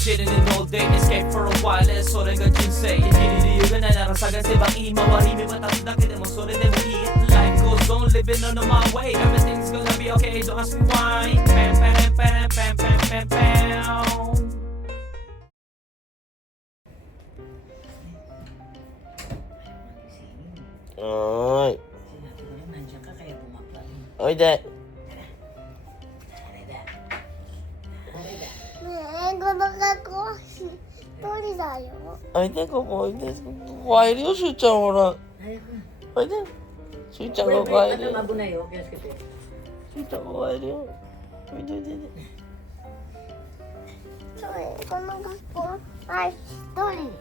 Chilling in all day, escape for a while それが人生生きる理由がないなら探せばいい周り見渡すだけでもそれでもいい Life goes on, living on my way Everything's gonna be okay, don't ask me why Pam, pam, pam, pam, pam, pam, pam Oy. Sinabi ko lang, nandiyan ka kaya bumaba. Oy, de. Harida. Harida. この学校一人だよ。 Oy, de, Coco. Oy, de. Kukain yo, Shu-chan, hora. Ayaw ko. Oy, de. Shu-chan, Wait, kukain ano yo. mabunay oh? Kaya sakit eh. Shu-chan, kukain yo. Oy, de, de, de. この学校は一人。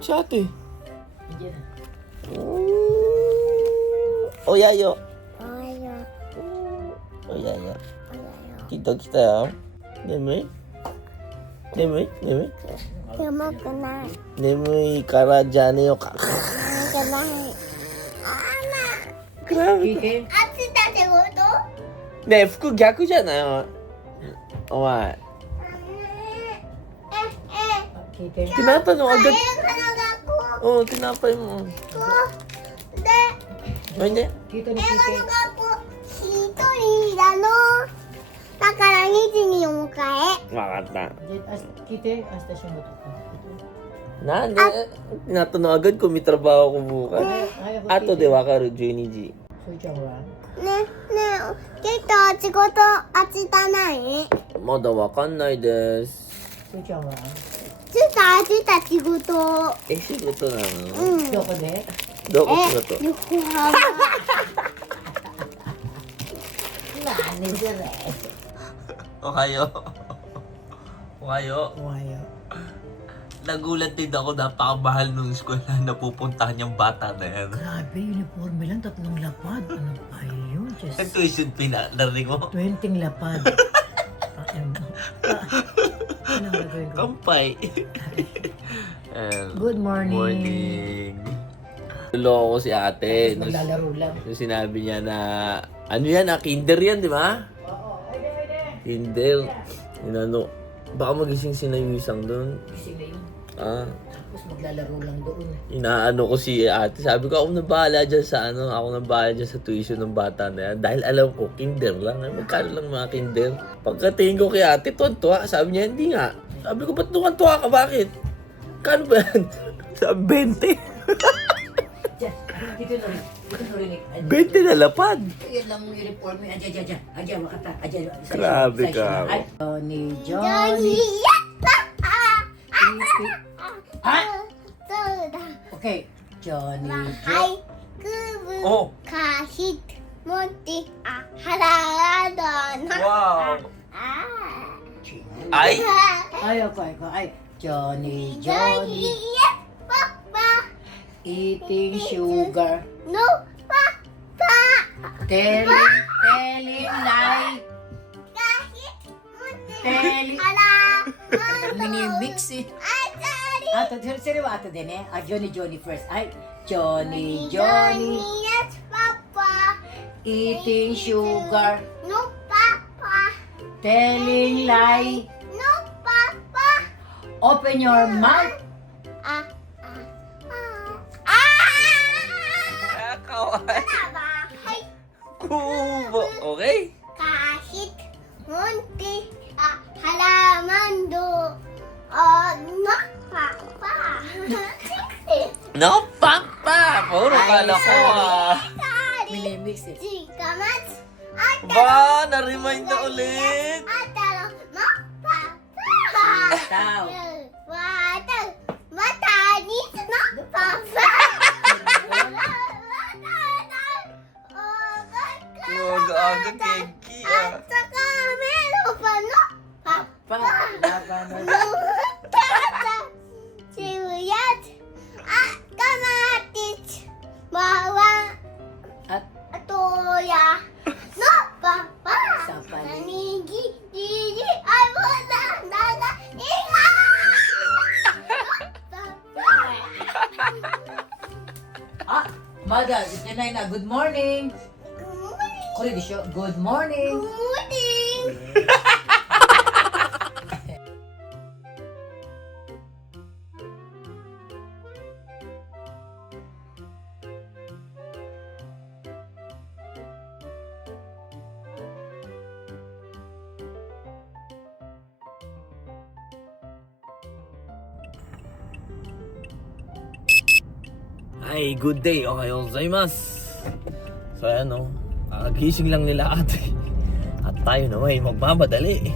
Si ate. Nandiyan na. Oy, ayo. おはよう。 Oy, ayo. おはよ Kita, kita, yo. Nemui? Nemui? Nemui? う。眠くない。 Nemui kara jane yo ka. 眠くない。 Grabe. Kike? あっちだってこと？ねえ、服逆じゃないお前。Kike? Tinatanong agad. 英語の学校。 Oo, tinapay mo. で、 Oy, de. Kita ni 英語 Kike. の学校一人だの。だから2時にお迎え。 Makata. Kite, hasta siya mo to. Nande, tinatanong agad kung may trabaho ko bukas. Ayaw ko, Ato Kike. de wakaru 12時. Suichan ko lang. ねえ、きっと仕事明日ないまだわかんないです。 Suichan ko lang. 明日仕事。え、仕事なのうん。 Doko de? どこ仕事横浜。 Nani sir eh. おはよう。おはよ Umayo. う。Nagulat din ako, napakamahal nung school na napupuntahan yung bata na yan. Grabe, uniforme lang, 3 lapad. Ano pa yun? Just Ang tuition pinarinig mo? 20 lapad. Anong gagawin ko? Kampay. Good morning. Morning. Loko ko si ate. Nung, Maglalaro lang. nung sinabi niya na, ano yan kinder yan, di ba? Oo, pwede. Kinder. Inano, baka magising si Nayusang doon. Gising na yun. Tapos maglalaro lang doon. Inaano ko si ate. Sabi ko, ako na bahala dyan sa ako na bahala dyan sa tuition ng bata na yan. Dahil alam ko, kinder lang. Ay, magkano lang mga kinder. Pagkatingin ko kay ate, tuwa. Sabi niya, hindi nga. Sabi ko, ba't tuwa ka? Bakit? Kano ba yan? Sabi, 20. Diyan, dito na rin. Dito na rin. 20 na lapad. Yan lang yung uniforme. Adyan. Adyan, makata. Adyan. Grabe ka. Johnny. Ha? そうだ。 Okay. Johnny. はい。くぶ。 Oh. かひ。もって。あ。はららどな。 Wow. あ。 Ay. Ayaw ko. Ay. Johnny. ジョニー。パパ。 Eating sugar. の。パパ。 Telling lie. かひ。もって。 Telling. はら。 Mini-mix eh. あたり。 Sino ba ito din eh? Johnny first. Ay, Johnny. Yes, Papa. Eating sugar. No, Papa. Telling lie. No, Papa. Open your mouth. Ah, ah. Kawaii. Bahay Kubo. Okay? kahit munti halaman do. No, Papa. No, papa. Puro kala ko Mini-mix eh. Chikamat. Ba, na-remind na ulit. Ataro. No, Papa. Tao. Matanis no, Papa. Aga-aga keki At saka meron pa no, Pa. Laban na. Sibuyas at kamatis, bawang At at toya. No, Papa. Sapali. Nanigi, didi, ay wala, dada, inga. No, Papa. Mother, it's na. Good morning. Good morning. これでしょ Good morning. Good morning. Ay, good day. Ohayo gozaimasu. So ayan o, gising lang nila ate. At tayo naman magmamadali.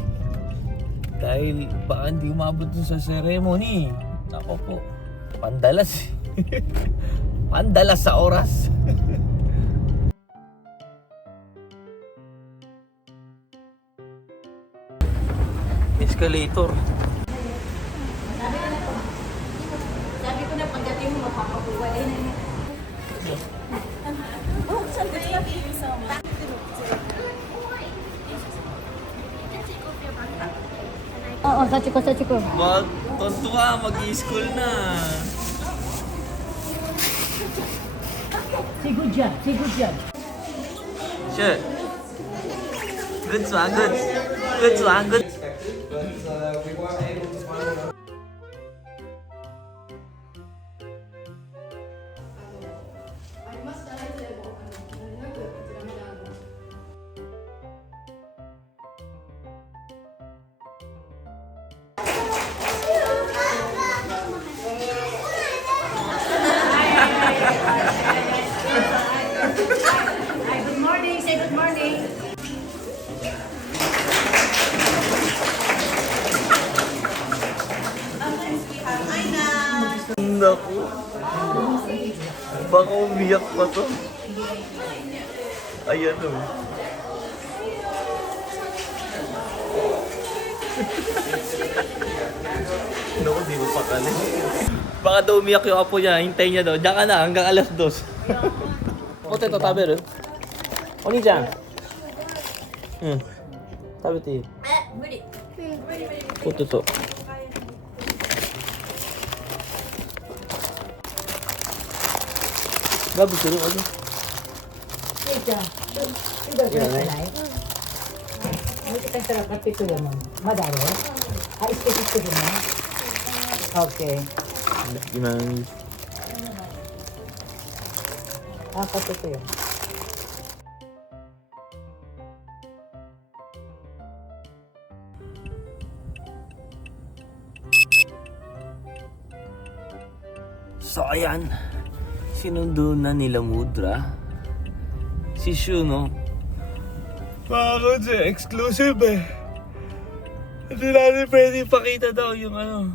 Dahil baka hindi umabot dun sa ceremony. Ako po, pandalas. Pandalas sa oras. Escalator. Sabi ko na pagdating mo, mapapabuwalay na yun. Oo, sa chiko. Wag, tontuwa, mag-i-school na. Sigod dyan. Sure. Good one, good. Good one, good. Good morning, say good morning. Naku. Baka umiyak pa to. Ayan o. Naku, di mo pakali. Baka daw umiyak yung apo niya. Hintay niya daw. Diyan ka na hanggang alas 2. Potato, taberu? Oni-chan. Tabete iyo. Potato. Gabi suru aja. Okay. Gimana? Apa itu ya? So ayan, sinundo na nila Mudra. Si Shu, no? Bakit siya? Exclusive eh. Hindi natin pwede ipakita daw yung yung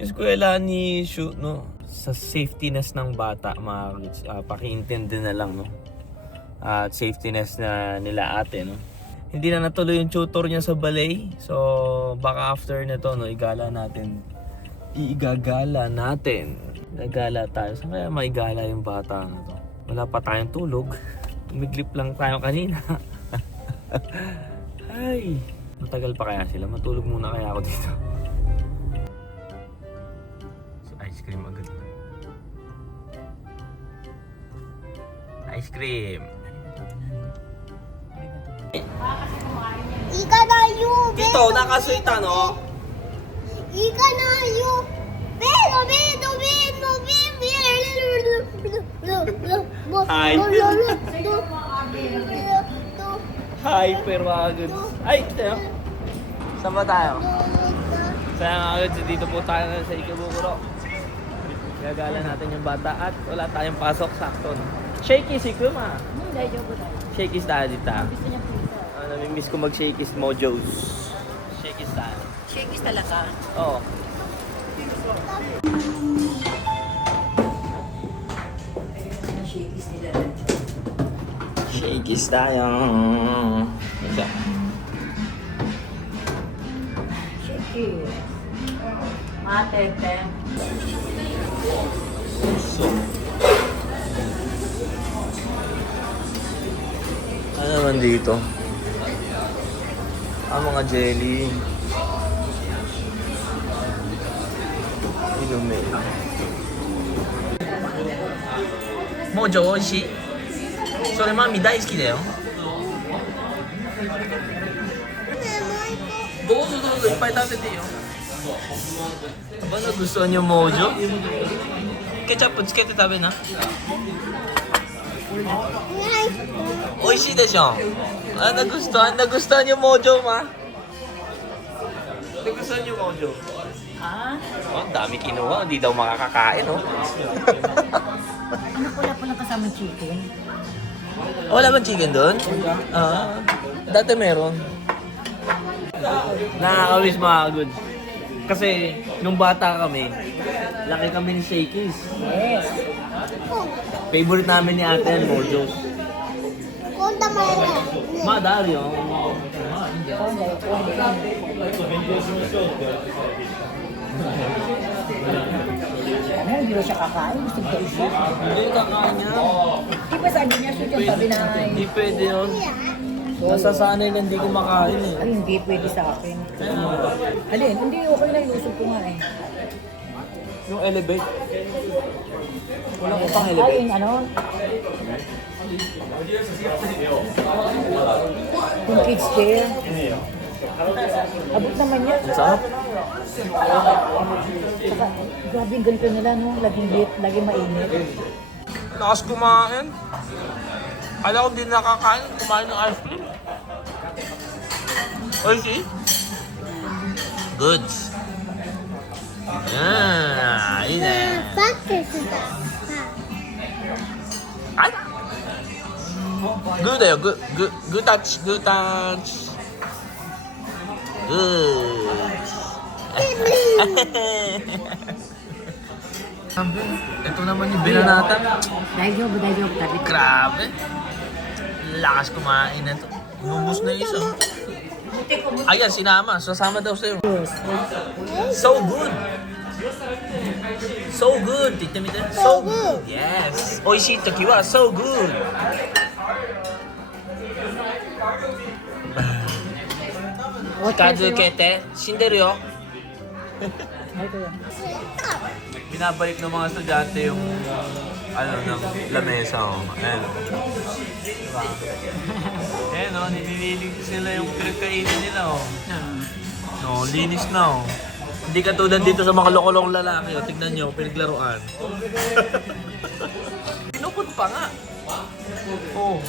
eskwela ni Shu, no? Sa safetyness ng bata, pakiintindi na lang, no? At safetyness na nila ate, no? Hindi na natuloy yung tutor niya sa ballet. So, baka after nito, no, igagala natin. Nagala tayo. Saan kaya maigala yung bata na to? Wala pa tayong tulog. Umiglip lang tayo kanina. Ay, matagal pa kaya sila? Matulog muna kaya ako dito. So, ice cream agad. Ice cream. Ika na yu. Dito, nakasuita, no? Ika na yu. Bedo. Hi. Hi, pero agad. Ay, tayo. Saan ba tayo? Kaya nga agad, dito po tayo sa Ikebukuro. Gagala natin yung bata at wala tayong pasok, sakto. Shakies, Ikuma. Shakies tayo dito. Namimiss ko mag-shakies mojos. Shakies tayo. Shakies talaga. Oo. Shakies nila. Shakies tayo. Isa. Shakies. Matete. So. Ano naman dito? Mga jelly. Inumin. Mojo, oishii? それマミ大好きだよ。Oo, susunod. Ipahit natin dito. Aba, nagustuhan yung mojo? Ketchup, putskete tabi na. Oishi desho. Ah, nagustuhan yung mojo, ma. Nagustuhan yung mojo. Ah, Oh, dami kinuha. Hindi daw makakakain, oh. ano pula-pula kasamang chicken? Wala bang chicken doon? Ah, dati meron. Nakakamiss mga goods. Kasi nung bata kami, laki kami ni Shakey's. Yes. Favorite namin ni ate ang Mojos. こんなもの Ma, Dario. Ano, hindi na siya kakain. Gusto ko isa. Hindi kakain niya. Di ba sabi niya, shoot yung sabi na, Hindi pwede yun. Nasasanay na hindi kumakain eh. ay, hindi pwede sa akin. Alin, hindi, okay na, iusog ko nga eh. Yung elevate. Wala ko pang Ay, elevate. yung ano? Yung kids chair. Abot naman yan. Ang sarap. Saka, grabe yung ganito nila, no? Laging lit, laging mainit. Lakas kumain. Kala ko hindi nakakain. Kumain ng ice cream. Oishi? Goods. Ah, yun na. バックスだ Ay! Good だよ、good touch, good touch. Good. Ito naman yung binanata. Daijoubu, daijoubu. Tabi. Grabe. Lakas kumain na to. Inubos na isa. Ayan, sinama. Sasama daw sa'yo. So good. So good. Tita Mita. So good. Yes. Oishii toki wa so good. Kazukete. Shinderu yo. Ito yan. Binabalik ng mga estudyante yung ano ng lamesa oh. Ayan. Diba? Ayan oh, nililinis nila yung pinagkainan nila oh. No, linis na oh. Hindi katulad dito sa mga lokolong lalaki oh. Tignan nyo, pinaglaruan. Binukod pa nga. Oh.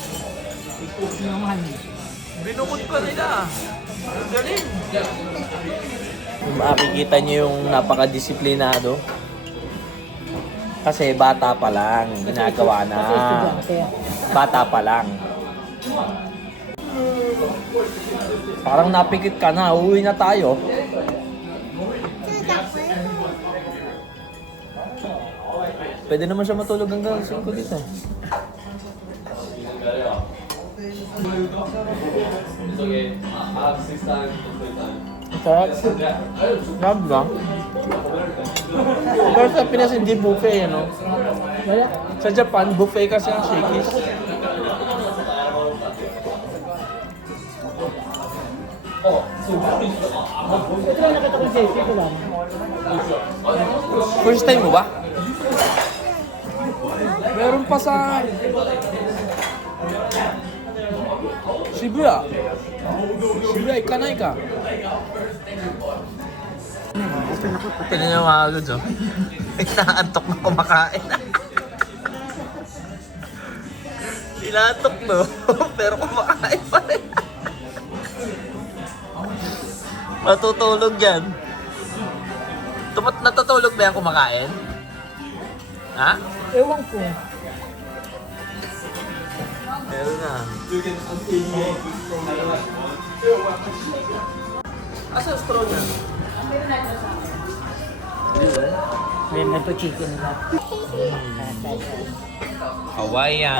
Binukod pa nila. Ang galing. Kung makikita nyo yung napaka-disiplinado. Kasi bata pa lang, ginagawa na. Bata pa lang. Parang napikit ka na, uuwi na tayo. Pwede naman siya matulog hanggang 5 dito. Sarap. Sarap ba? Pero sa Pinas hindi buffet, ano? Sa Japan, buffet kasi ang Shakey's. Ito lang nakita ko yung safety ko lang. First time mo ba? Meron pa sa Shibuya. Shibuya, ikanay ka. Tignan niyo mga lods, oh. Inaantok na kumakain. Inaantok, no? Pero kumakain pa rin. Matutulog yan. Natutulog ba yan kumakain? Ha? Ewan ko. Meron na. Asa straw niya? Meron na ito chicken nila. Hawaiian.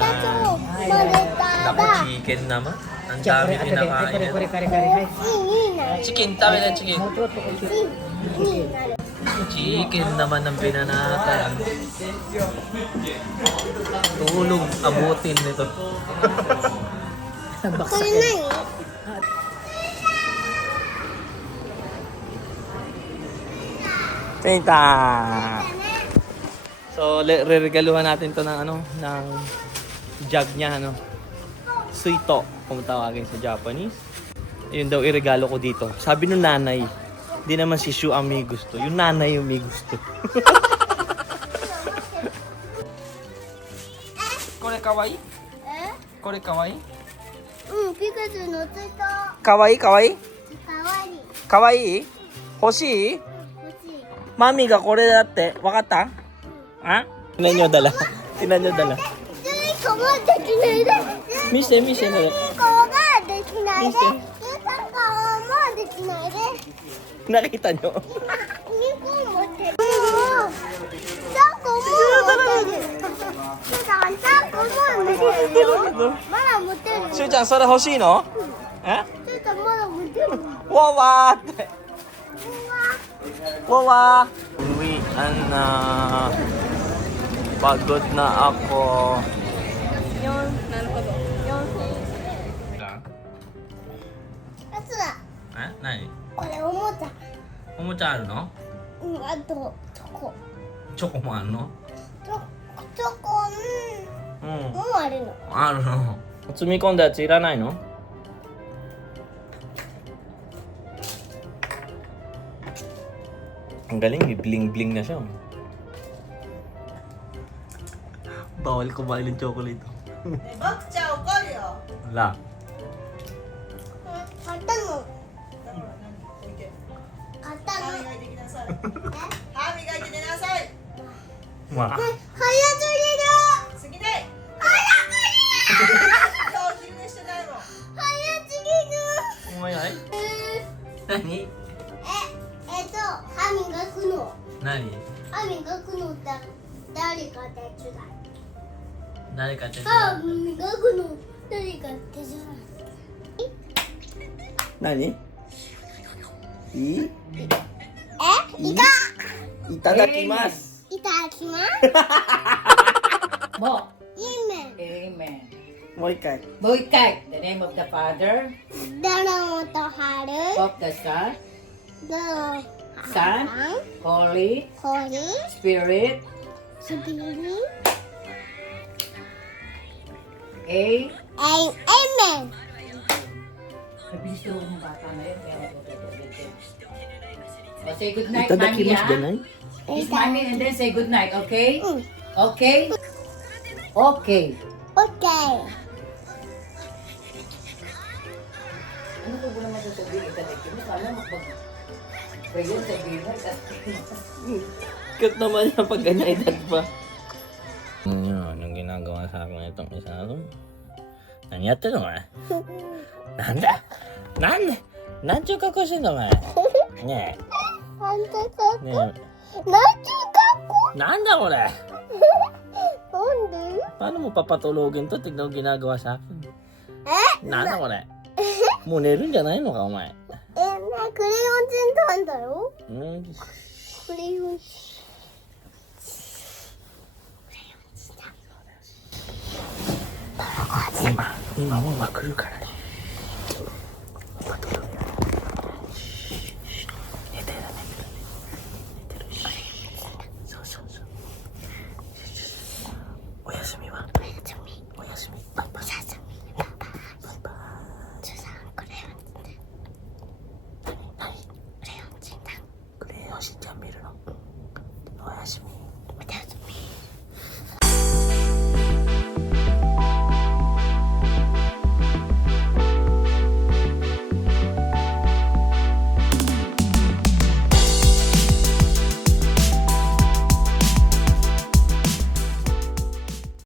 2つも混ぜた Naku, ら chicken naman. Ang dami kinakain yan. Kare-kare-kare. いいなる Chicken, tabi na chicken. Moto to ko chicken. いいなる Chicken naman ang binanatan. Tulog, abutin nito. これ何 Tenta! So, re-regaluhan natin to ng ano, ng jug niya, ano. Suito, kung tawagin sa Japanese. Yun daw iregalo ko dito. Sabi nung nanay, hindi naman si Shu ang may gusto. Yung nanay yung may gusto. Kore kawaii? え Kore kawaii? うん、ピカチュウ乗ってた。 Kawaii kawaii? かわいい。 Kawaii? Hoshi? 欲しい。 Mami ga kore datte. Wakata? Ha? Tinan nyo dala. Tinan nyo dala. ジュリコもできないで。 Mise, mise ジュ na. リコができないで。見せゆうさん顔もできないで。 Nakita nyo? 2個持ってる。3個も持ってる。3個も持ってるよ。まだ持ってる。 Shu chan, それ欲しいの? Ha? ちょっとまだ持ってる。 Wawa! Wawa! Uwian na. Pagod na ako. なるほど。あとだ。 Eh? Nani? これおもちゃ。 おもちゃあるの? うん、あとチョコ。チョコもあるの? チョコ、うん。もあるの。あるの. 積み込んだやついらないの? Ang galing, may bling-bling na siya. Bawal kumain ng chocolate. バクちゃん怒るよ。 Wala. 買ったの。買った歯の。磨いてきなさい。歯磨いて寝なさい。 Wala. 早すぎる。次ね。早今日昼寝してないもん。すぎる。 Umayay? Nani? 歯磨くの。 Nani? 歯磨くのだ。誰か手伝い。 Dali ka check. 歯磨くの。誰か手伝い。 Nani? I? いた。いただきます。いただきます。Mo. いいね。 Amen. もう一回。 Boykai. The name of the Father, ダラモとハル。 of the Son, ダラ Son, Holy コリ。 Spirit. スピリ。 A. エイメン。 Mabilis daw ng bata na yun. Kaya matututuloy. O, say good night, いただき mommy, ますじゃ ha? ない Kiss mommy and then say good night, okay? うん。 Okay? Okay. オッケー。 Ano ko ba naman sasabihin? Itadakin mo. Sana magpag... Pwede yun sabihin mo. Cute naman yan pag ganyan edad pa. Yun, yung ginagawa sa akin itong isa ko. Nani yatte no ka? Nanda? Nanda? Nancho ka ko siya no ka? Ne あんたかっこ。ねなんちゅうかっこ。なんだこれなんで。 Paano mo papatulogin to? Tignan mo ginagawa sa akin. え。なんだこれもう寝るんじゃないのかお前。クレヨンしんだんだよ。うん。クレヨンし。今もう来るからね。寝てるね。寝てる。そうそうそう。おやすみは。おやすみ。バイバイ。バイバイ。クレヨンしんちゃん見るの。おやすみ。おやすみ。